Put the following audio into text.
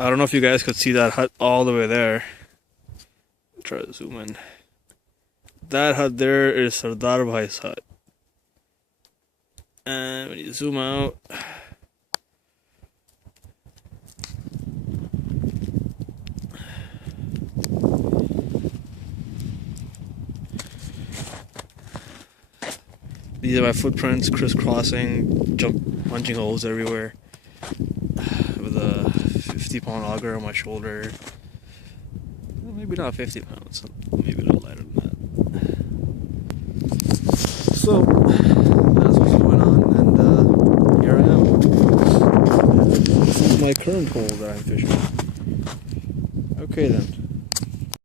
I don't know if you guys could see that hut all the way there. Try to zoom in. That hut there is Sardar Bhai's hut. And when you zoom out, these are my footprints crisscrossing, punching holes everywhere, with a 50-pound auger on my shoulder. Well, maybe not 50 pounds, maybe a little lighter than that. So that's what's going on, and here I am. This is my current hole that I'm fishing. Okay then.